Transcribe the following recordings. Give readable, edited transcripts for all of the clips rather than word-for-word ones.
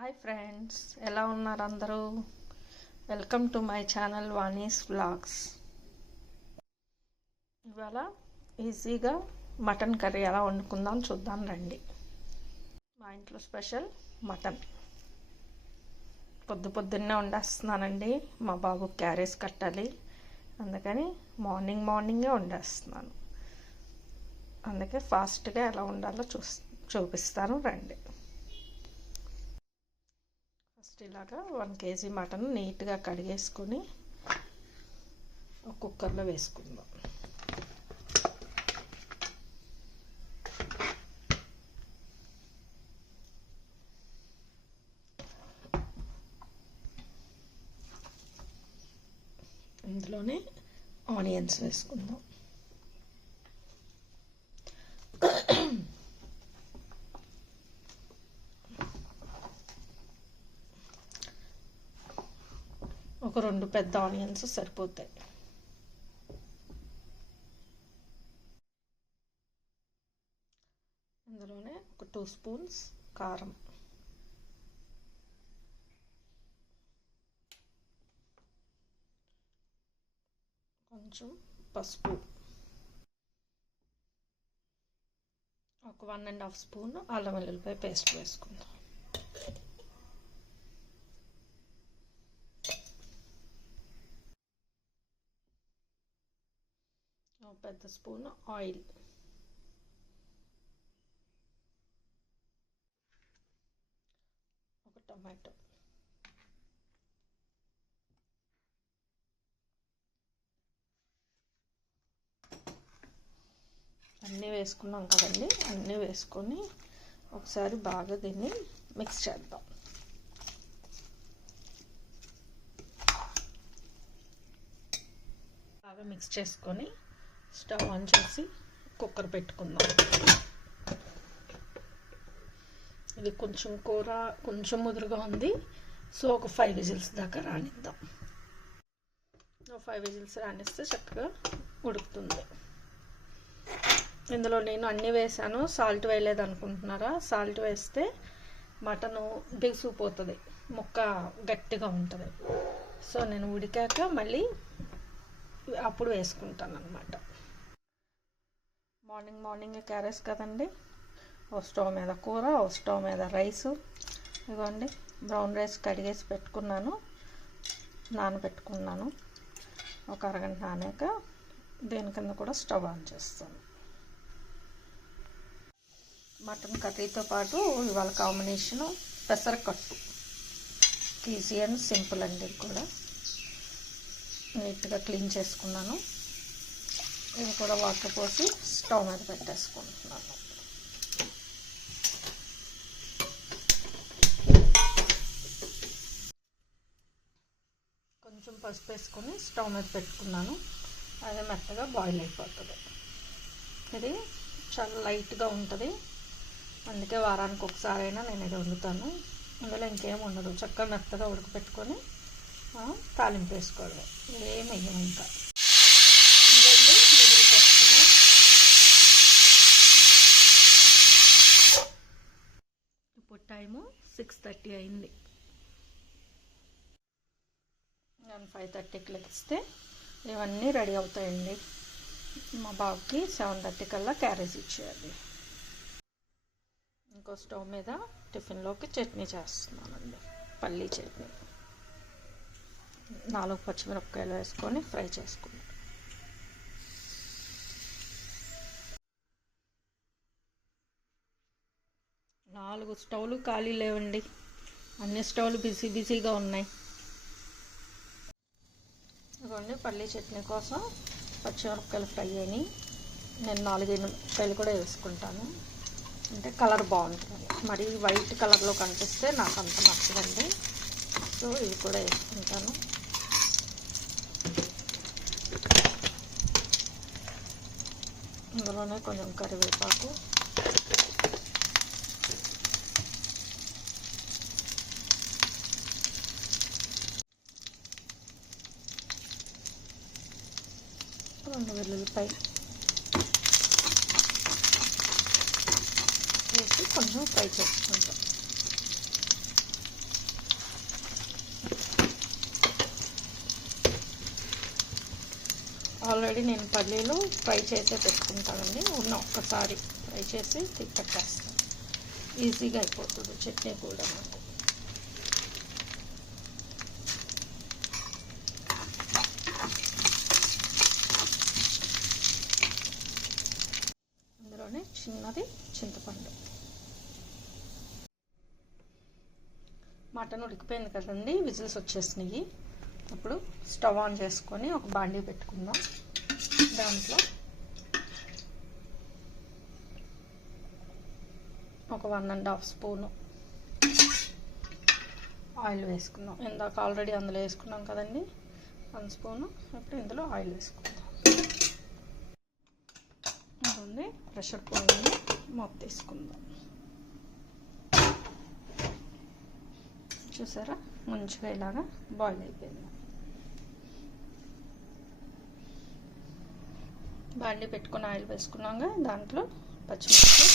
Hi friends, ఎలా ఉన్నారు అందరూ? Welcome to my channel Vani's vlogs. ఇవాళ ఈజీగా మటన్ కర్రీ ఎలా వండుకుందాం చూద్దాం రండి. మా ఇంట్లో స్పెషల్ మటన్. పొద్దున్నే వండేస్తున్నానండి. మా బాబుకి క్యారేజ్ కట్టాలి, అందుకని మార్నింగే వండేస్తున్నాను. అందుకే ఫాస్ట్గా ఎలా వండాలో చూపిస్తాను రండి. ఫస్ట్ ఇలాగా 1 kg మటన్ నీట్గా కడిగేసుకొని ఒక కుక్కర్లో వేసుకుందాం. ఇందులోనే ఆనియన్స్ వేసుకుందాం. ఒక 2 పెద్ద ఆనియన్స్ సరిపోతాయి. ఇందులోనే ఒక 2 స్పూన్స్ కారం, కొంచెం పసుపు, ఒక 1.5 స్పూన్ అల్లం వెల్లుల్లిపాయ పేస్ట్ వేసుకుందాం. పెద్ద స్పూన్ ఆయిల్, ఒక టమాటో, అన్నీ వేసుకున్నాం కదండి. అన్నీ వేసుకొని ఒకసారి బాగా దీన్ని మిక్స్ చేద్దాం. బాగా మిక్స్ చేసుకొని స్టవ్ ఆన్ చేసి కుక్కర్ పెట్టుకుందాం. ఇది కూర కొంచెం ముదురుగా ఉంది, సో ఒక 5 విజిల్స్ దాకా రానిద్దాం. 5 విజిల్స్ రానిస్తే చక్కగా ఉడుకుతుంది. ఇందులో నేను అన్నీ వేసాను, సాల్ట్ వేయలేదు అనుకుంటున్నారా? సాల్ట్ వేస్తే మటను బిగుసుకుపోతుంది, ముక్క గట్టిగా ఉంటుంది. సో నేను ఉడికాక మళ్ళీ అప్పుడు వేసుకుంటాను అన్నమాట. మార్నింగ్ క్యారేజ్ కదండి, ఓ స్టవ్ మీద కూర, ఓ స్టవ్ మీద రైసు. ఇదిగోండి, బ్రౌన్ రైస్ కడిగేసి నానబెట్టుకున్నాను. ఒక అరగంట నానాక దీని కింద కూడా స్టవ్ ఆన్ చేస్తాను. మటన్ కర్రీతో పాటు ఇవాళ కాంబినేషను పెసరకట్టు. ఈజీ అండ్ సింపుల్ అండి. ఇది కూడా నీట్గా క్లీన్ చేసుకున్నాను. ఇది కూడా వాటర్ పోసి స్టవ్ మీద పెట్టేసుకుంటున్నాను. కొంచెం పసుపు వేసుకొని స్టవ్ మీద పెట్టుకున్నాను. అది మెత్తగా బాయిల్ అయిపోతుంది. ఇది చాలా లైట్గా ఉంటుంది, అందుకే వారానికి ఒకసారైనా నేను ఇది వండుతాను. అందులో ఇంకేం ఉండదు, చక్కగా మెత్తగా ఉడకపెట్టుకొని తాలింపు వేసుకోవడం. ఏం వేయం ఇంకా. ఇప్పుడు టైము 6:30 అయింది. నేను 5:30కి లెగిస్తే ఇవన్నీ రెడీ అవుతాయండి. మా బాబుకి 7:30 కల్లా క్యారేజ్ ఇచ్చేయాలి. ఇంకో స్టవ్ మీద టిఫిన్లోకి చట్నీ చేస్తున్నానండి, పల్లీ చట్నీ. 4 పచ్చిమిరపకాయలు వేసుకొని ఫ్రై చేసుకున్నాను. నాలుగు స్టవ్లు ఖాళీ లేవండి, అన్ని స్టవ్లు బిజీగా ఉన్నాయి. ఇదిగోండి, పల్లీ చట్నీ కోసం పచ్చిమిరపకాయలు ఫ్రై అయినాయి. నేను 4 మిరపకాయలు కూడా వేసుకుంటాను, అంటే కలర్ బాగుంటుంది. మరి వైట్ కలర్లో కనిపిస్తే నాకు అంత నచ్చదండి, సో ఇవి కూడా వేసుకుంటాను. ఇందులోనే కొంచెం కరివేపాకు, రెండు వెల్లుల్లిపాయ వేసి కొంచెం ఫ్రై చేసుకుంటాం. ఆల్రెడీ నేను పల్లీలు ఫ్రై చేసే పెట్టుకుంటానండి. ఒక్కసారి ఫ్రై చేసి పెట్టేస్తాను, ఈజీగా అయిపోతుంది చట్నీ కూడా నాకు. అందులోనే చిన్నది చింతపండు. మటన్ ఉడికిపోయింది కదండి, విజిల్స్ వచ్చేసినాయి. ఇప్పుడు స్టవ్ ఆన్ చేసుకొని ఒక బాండీ పెట్టుకుందాం. దాంట్లో ఒక 1½ స్పూను ఆయిల్ వేసుకుందాం. ఇందాక ఆల్రెడీ అందులో వేసుకున్నాం కదండి 1 స్పూను. ఇప్పుడు ఇందులో ఆయిల్ వేసుకుందాం. ఇదండి ప్రెషర్ పోయింది, మూత తీసుకుందాం. చూసారా మంచిగా ఇలాగా బాయిల్ అయిపోయింది. బాండీ పెట్టుకుని ఆయిల్ వేసుకున్నాక దాంట్లో పచ్చిమిర్చి,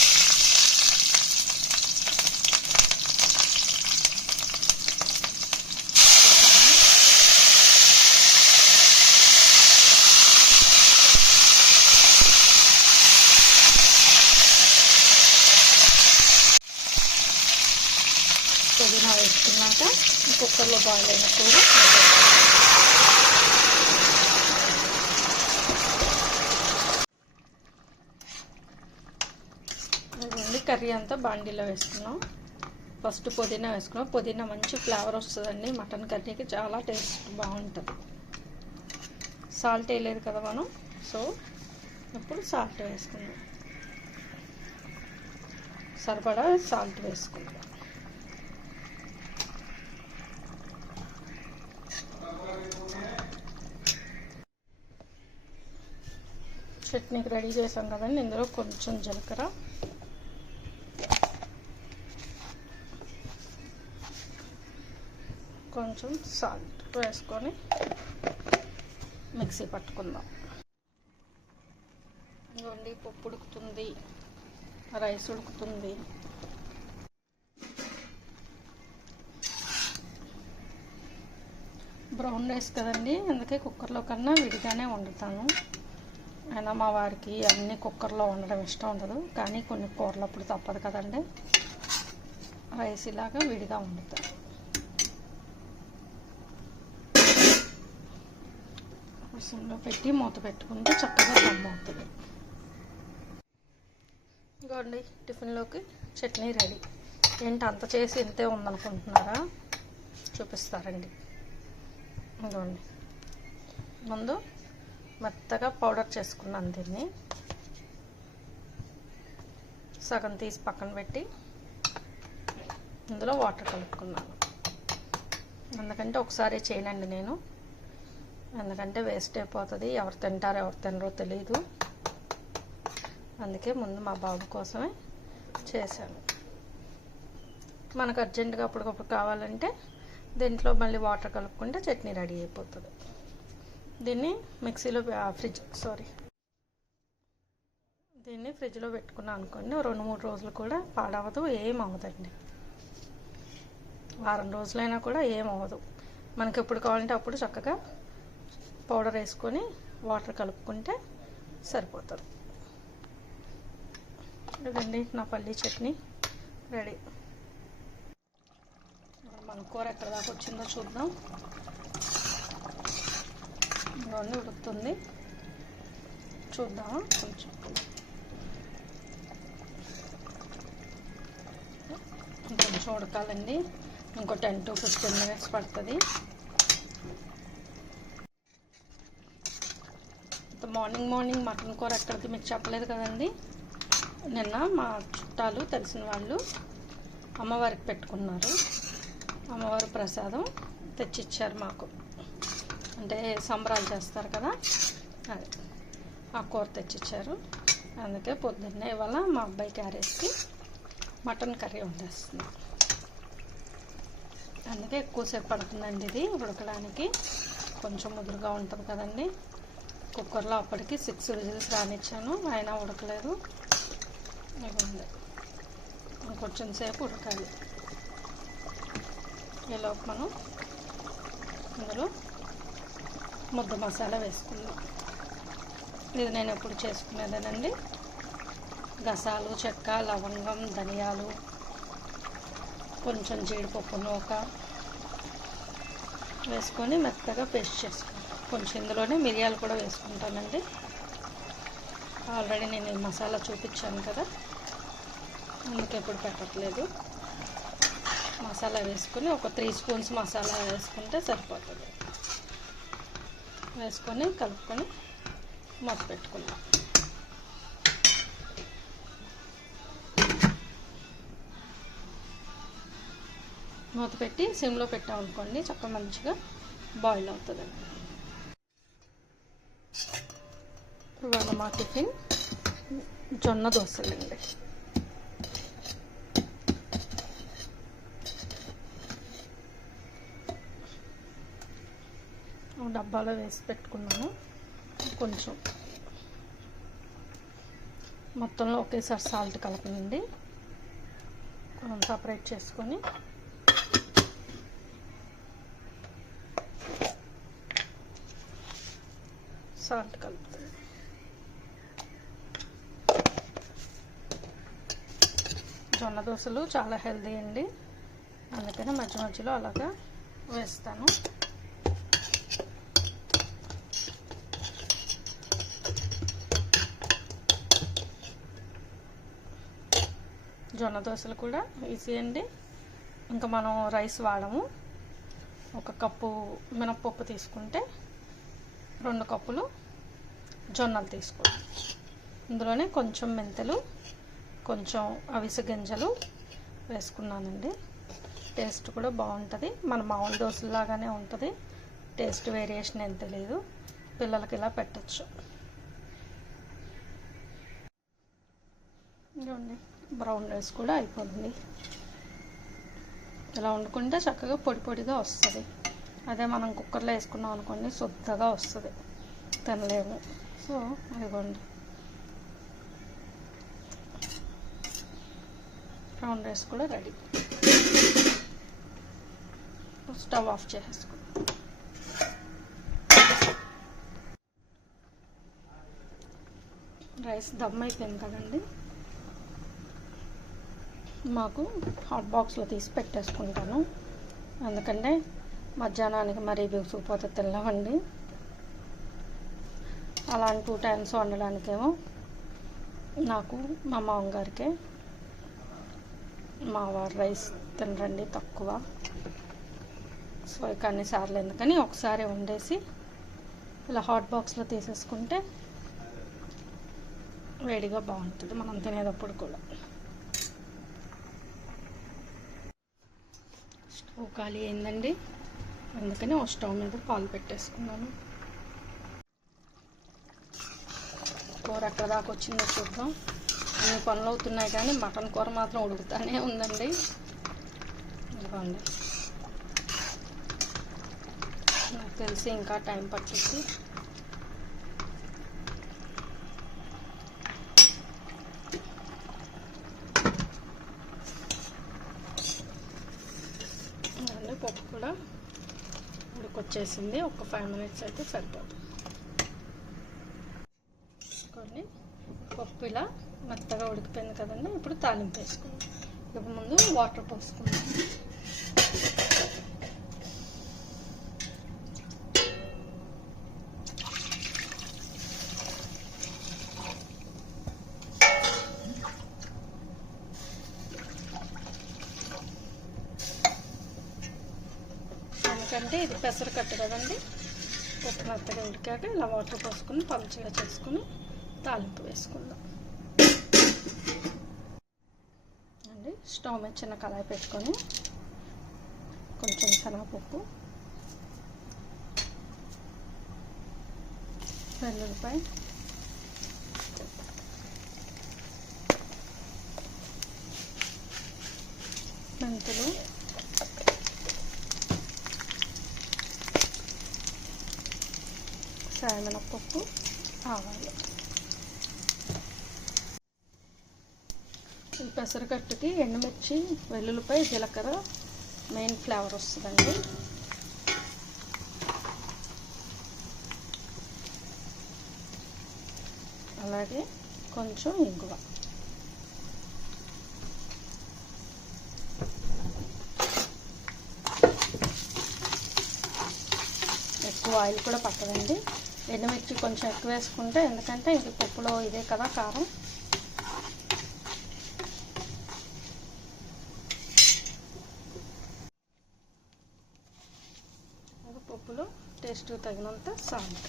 పుదీనా వేసుకున్నాక కుక్కర్లో బాయిల్ అయిన కూర కర్రీ అంతా బాండీలో వేసుకున్నాం. ఫస్ట్ పుదీనా వేసుకున్నాం. పుదీనా మంచి ఫ్లేవర్ వస్తుందండి మటన్ కర్రీకి, చాలా టేస్ట్ బాగుంటుంది. సాల్ట్ వేయలేదు కదా మనం, సో ఇప్పుడు సాల్ట్ వేసుకుందాం. సరిపడా సాల్ట్ వేసుకుందాం. చట్నీకి రెడీ చేసాం కదండి, ఇందులో కొంచెం జీలకర్ర, కొంచెం సాల్ట్ వేసుకొని మిక్సీ పట్టుకుందాం. ఇదిగోండి పప్పు ఉడుకుతుంది, రైస్ ఉడుకుతుంది. బ్రౌన్ రైస్ కదండి, అందుకే కుక్కర్లో కన్నా విడిగానే వండుతాను. అయినా మా వారికి అన్నీ కుక్కర్లో వండడం ఇష్టం ఉండదు, కానీ కొన్ని కూరలప్పుడు తప్పదు కదండి, రైస్ ఇలాగా విడిగా వండుతాను. సిమ్లో పెట్టి మూత పెట్టుకుంటే చక్కగా దమ్ అవుతుంది. ఇదిగోండి టిఫిన్లోకి చట్నీ రెడీ. ఏంటి అంత చేసి ఇంతే ఉందనుకుంటున్నారా? చూపిస్తారండి. ఇదిగోండి ముందు మెత్తగా పౌడర్ చేసుకున్నాను, దీన్ని సగం తీసి పక్కన పెట్టి ఇందులో వాటర్ కలుపుకున్నాను. ఎందుకంటే ఒకసారి చేయనండి నేను, ఎందుకంటే వేస్ట్ అయిపోతుంది, ఎవరు తింటారో ఎవరు తినరో తెలియదు. అందుకే ముందు మా బాబు కోసమే చేశాను. మనకు అర్జెంటుగా అప్పటికప్పుడు కావాలంటే దీంట్లో మళ్ళీ వాటర్ కలుపుకుంటే చట్నీ రెడీ అయిపోతుంది. దీన్ని మిక్సీలో దీన్ని ఫ్రిడ్జ్లో పెట్టుకున్నాను అనుకోండి, 2-3 రోజులు కూడా పాడవదు, ఏం అవ్వదండి. వారం రోజులైనా కూడా ఏం అవ్వదు. మనకి ఎప్పుడు కావాలంటే అప్పుడు చక్కగా పౌడర్ వేసుకొని వాటర్ కలుపుకుంటే సరిపోతుంది. ఇదండి నా పల్లీ చట్నీ రెడీ. మన కూర ఎక్కడ దాకా వచ్చిందో చూద్దాం. ఇవన్నీ ఉడుకుతుంది, చూద్దామా? కొంచెం ఇంకొంచెం ఉడకాలండి, ఇంకో 10 to 15 minutes పడుతుంది. మార్నింగ్ మటన్ కూర ఎక్కడికి మీకు చెప్పలేదు కదండి. నిన్న మా చుట్టాలు తెలిసిన వాళ్ళు అమ్మవారికి పెట్టుకున్నారు, అమ్మవారి ప్రసాదం తెచ్చిచ్చారు మాకు. అంటే సంబరాలు చేస్తారు కదా, అదే ఆ కూర తెచ్చిచ్చారు. అందుకే పొద్దున్నే ఇవాళ మా అబ్బాయి క్యారేజ్కి మటన్ కర్రీ వండేస్తుంది. అందుకే ఎక్కువసేపు పడుతుందండి ఇది ఉడకడానికి, కొంచెం ముదురుగా ఉంటుంది కదండి. కుక్కర్లో అప్పటికి 6 విజిల్స్ రానిచ్చాను, అయినా ఉడకలేదు. ఇవ్వండి ఇంకొంచెం సేపు ఉడకాలి. ఈలోపు మనం ఇందులో ముద్ద మసాలా వేసుకుందాం. ఇది నేను ఎప్పుడు చేసుకునేదేనండి. గసాలు, చెక్క, లవంగం, ధనియాలు, కొంచెం జీడిపప్పు నూక వేసుకొని మెత్తగా పేస్ట్ చేసుకుంటాను. కొంచెం ఇందులోనే మిరియాలు కూడా వేసుకుంటానండి. ఆల్రెడీ నేను ఈ మసాలా చూపించాను కదా, అందుకే ఇప్పుడు పెట్టట్లేదు. మసాలా వేసుకొని ఒక 3 స్పూన్స్ మసాలా వేసుకుంటే సరిపోతుంది. వేసుకొని కలుపుకొని మూత పెట్టుకుందాం. మూత పెట్టి సిమ్లో పెట్టామనుకోండి చక్కగా మంచిగా బాయిల్ అవుతుందండి. ఇవాళ మా టిఫిన్ జొన్న దోశలండి. డబ్బాలో వేసి పెట్టుకున్నాను. కొంచెం మొత్తంలో ఒకేసారి సాల్ట్ కలపనండి, కొంచెం సపరేట్ చేసుకొని సాల్ట్ కలుపుతుంది. జొన్న దోశలు చాలా హెల్తీ అండి, అందుకని మధ్య మధ్యలో అలాగా వేస్తాను. జొన్న దోశలు కూడా ఈజీ అండి. ఇంకా మనం రైస్ వాడము. 1 కప్పు మినప్పప్పు తీసుకుంటే 2 కప్పులు జొన్నలు తీసుకోండి. ఇందులోనే కొంచెం మెంతులు, కొంచెం అవిసె గింజలు వేసుకున్నానండి. టేస్ట్ కూడా బాగుంటుంది. మన మామూలు దోశలాగానే ఉంటుంది. టేస్ట్ వేరియేషన్ ఏం తెలియదు. పిల్లలకి ఇలా పెట్టచ్చు. ఇదిగోండి, బ్రౌన్ రైస్ కూడా అయిపోతుంది. ఇలా వండుకుంటే చక్కగా పొడి పొడిగా వస్తుంది. అదే మనం కుక్కర్లో వేసుకున్నాం అనుకోండి శుద్ధగా వస్తుంది, తినలేము. సో ఇదిగోండి, బ్రౌన్ రైస్ కూడా రెడీ. స్టవ్ ఆఫ్ చేసేసుకుందాం. రైస్ దమ్ అయిపోయింది కదండి. మాకు హాట్ బాక్స్లో తీసి పెట్టేసుకుంటాను, ఎందుకంటే మధ్యాహ్నానికి మరీ బిగుసుకుపోతే తినలేమండి. అలాంటి 2 టైమ్స్ వండడానికేమో నాకు మా మామగారికే, మా వారు రైస్ తినరండి, తక్కువ. సో ఇక అన్నిసార్లు ఎందుకని ఒకసారి వండేసి ఇలా హాట్ బాక్స్లో తీసేసుకుంటే వేడిగా బాగుంటుంది మనం తినేటప్పుడు కూడా. స్టవ్ ఖాళీ అయిందండి, అందుకని ఒక స్టవ్ మీద పాలు పెట్టేసుకున్నాను. కూర ఎక్కడ దాకా వచ్చిందో చూద్దాం. అన్ని పనులు అవుతున్నాయి కానీ మటన్ కూర మాత్రం ఉడుకుతానే ఉందండి. ఇదిగోండి, నాకు తెలిసి ఇంకా టైం పట్టింది. పప్పు కూడా ఉడికొచ్చేసింది. ఒక 5 మినిట్స్ అయితే సరిపోతుంది. కొన్ని పప్పు ఇలా మెత్తగా ఉడికిపోయింది కదండి. ఇప్పుడు తాలింపు వేసుకుందాం. ఇప్పుడు ముందు వాటర్ పోసుకుందాం. ఎందుకంటే ఇది పెసరకట్టు కదండి. పప్పు మెత్తగా ఉడికాక ఇలా వాటర్ పోసుకుని పలుచగా చేసుకుని తాలింపు వేసుకుందాం అండి. స్టవ్ మీద చిన్న కళాయి పెట్టుకొని కొంచెం శనగపప్పు, వెల్లుల్లిపాయ, మెంతులు, మినప్పప్పు, ఆవాలు. ఈ పెసరకట్టుకి ఎండుమిర్చి, వెల్లుల్లిపాయ, జీలకర్ర మెయిన్ ఫ్లేవర్ వస్తుందండి. అలాగే కొంచెం ఇంగువ. ఎక్కువ ఆయిల్ కూడా పట్టదండి. ఎండుమిర్చి కొంచెం ఎక్కువ వేసుకుంటే, ఎందుకంటే ఇది పప్పులో ఇదే కదా కారం. పప్పులో టేస్ట్ తగినంత సాల్ట్.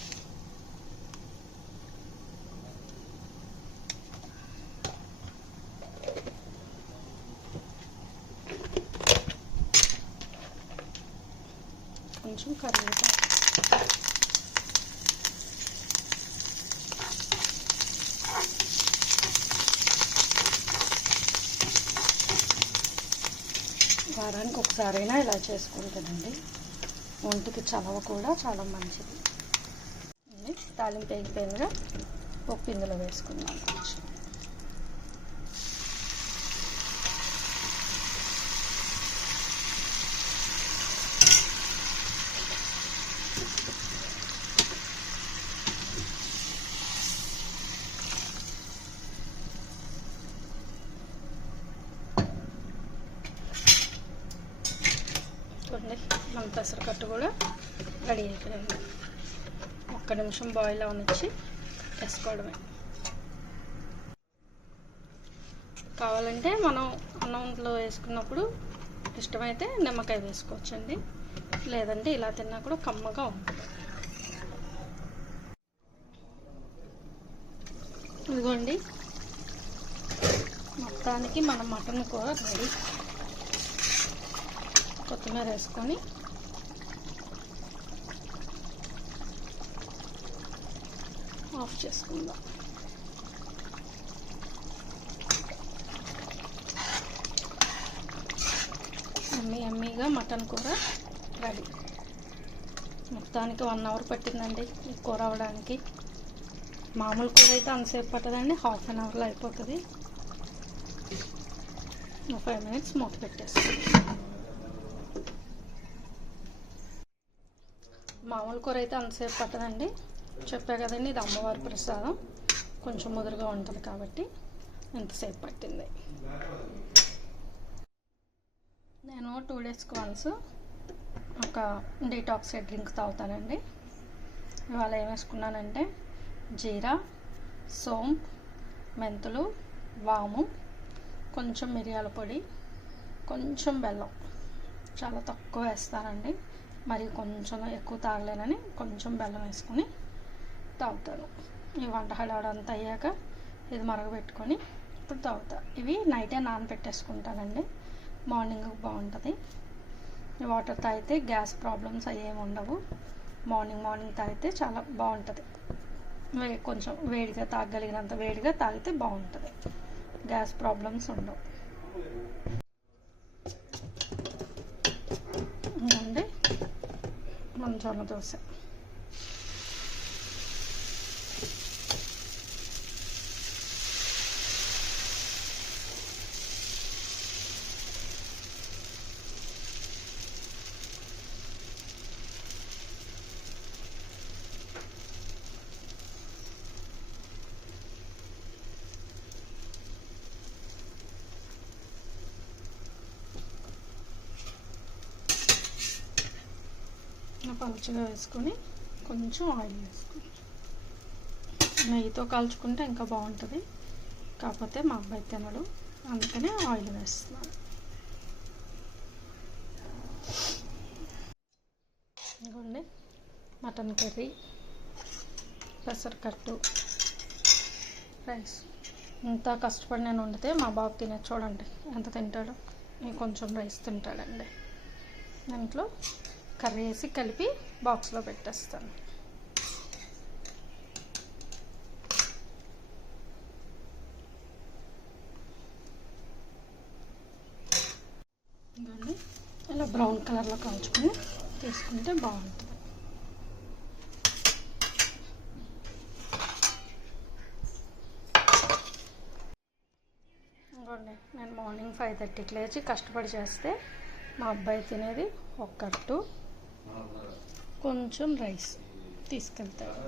కొంచెం కరివేపాకు. వారానికి ఒకసారైనా ఇలా చేసుకుంటానండి. ఒంటికి చలవ కూడా చాలా మంచిది. తాలింపు వేగిపోయిందిగా, పప్పు ఇందులో వేసుకుందాం. కొంచెం మన పెసరకట్టు కూడా రెడీ అయిపోయింది. ఒక్క నిమిషం బాయిల్ అవనిచ్చి వేసుకోవడమే. కావాలంటే మనం అన్నంలో వేసుకున్నప్పుడు ఇష్టమైతే నిమ్మకాయ వేసుకోవచ్చండి, లేదంటే ఇలా తిన్నా కూడా కమ్మగా ఉంటుంది. ఇదిగోండి, మొత్తానికి మన మటన్ కూర రెడీ. కొత్తిమీర వేసుకొని ఆఫ్ చేసుకుందాం. యమ్మీగా మటన్ కూర రెడీ. మొత్తానికి 1 అవర్ పట్టిందండి ఈ కూర అవ్వడానికి. మామూలు కూర అయితే అంతసేపు పట్టదండి, హాఫ్ అన్ అవర్లో అయిపోతుంది. 5 మినిట్స్ మూత పెట్టేస్తాం. మామూలు కూర అయితే అంతసేపు పట్టదండి, చెప్పా కదండి, ఇది అమ్మవారి ప్రసాదం, కొంచెం ముదురుగా ఉంటుంది కాబట్టి ఎంతసేపు పట్టింది. నేను 2 డేస్కి వన్స్ ఒక డీటాక్సైడ్ డ్రింక్ తాగుతానండి. ఇవాళ ఏం వేసుకున్నానంటే జీరా, సోంపు, మెంతులు, వాము, కొంచెం మిరియాల పొడి, కొంచెం బెల్లం, చాలా తక్కువ వేస్తానండి, మరి కొంచెం ఎక్కువ తాగలేనని కొంచెం బెల్లం వేసుకొని తాగుతాను. ఈ వంట హడావుడంతా అయ్యాక ఇది మరగబెట్టుకొని ఇప్పుడు తాగుతా. ఇవి నైటే నానబెట్టేసుకుంటానండి, మార్నింగ్ బాగుంటుంది. ఈ వాటర్ తాగితే గ్యాస్ ప్రాబ్లమ్స్ అయ్యేమి ఉండవు. మార్నింగ్ తాగితే చాలా బాగుంటుంది. కొంచెం వేడిగా తాగలిగినంత వేడిగా తాగితే బాగుంటుంది, గ్యాస్ ప్రాబ్లమ్స్ ఉండవు. అండి జొన్న దోశ. పలుచగా వేసుకొని కొంచెం ఆయిల్ వేసుకొని, నెయ్యితో కాల్చుకుంటే ఇంకా బాగుంటుంది, కాకపోతే మా అబ్బాయి తినడు, అందుకనే ఆయిల్ వేస్తున్నాను. ఇదిగోండి మటన్ కర్రీ, పెసరకట్టు, రైస్. ఇంత కష్టపడి నేను వండితే మా బాబు తినే చూడండి ఎంత తింటాడు. కొంచెం రైస్ తింటాడండి. దాంట్లో కర్రీ వేసి కలిపి బాక్స్లో పెట్టేస్తాను. ఇదిగోండి ఇలా బ్రౌన్ కలర్లో కాల్చుకొని తీసుకుంటే బాగుంటుంది. ఇదిగోండి నేను మార్నింగ్ 5:30కి లేచి కష్టపడి చేస్తే మా అబ్బాయి తినేది ఒక్కట్టు కొంచెం రైస్ తీసుకెళ్తాడు.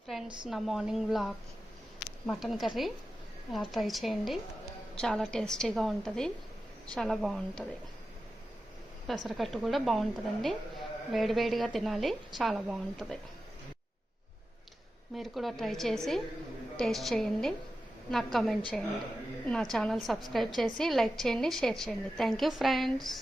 ఫ్రెండ్స్, నా మార్నింగ్ వ్లాగ్ మటన్ కర్రీ అలా ట్రై చేయండి. చాలా టేస్టీగా ఉంటుంది, చాలా బాగుంటుంది. పెసరకట్టు కూడా బాగుంటుందండి, వేడివేడిగా తినాలి, చాలా బాగుంటుంది. మీరు కూడా ట్రై చేసి టేస్ట్ చేయండి, నాకు కమెంట్ చేయండి. నా ఛానల్ సబ్స్క్రైబ్ చేసి లైక్ చేయండి, షేర్ చేయండి. Thank you friends.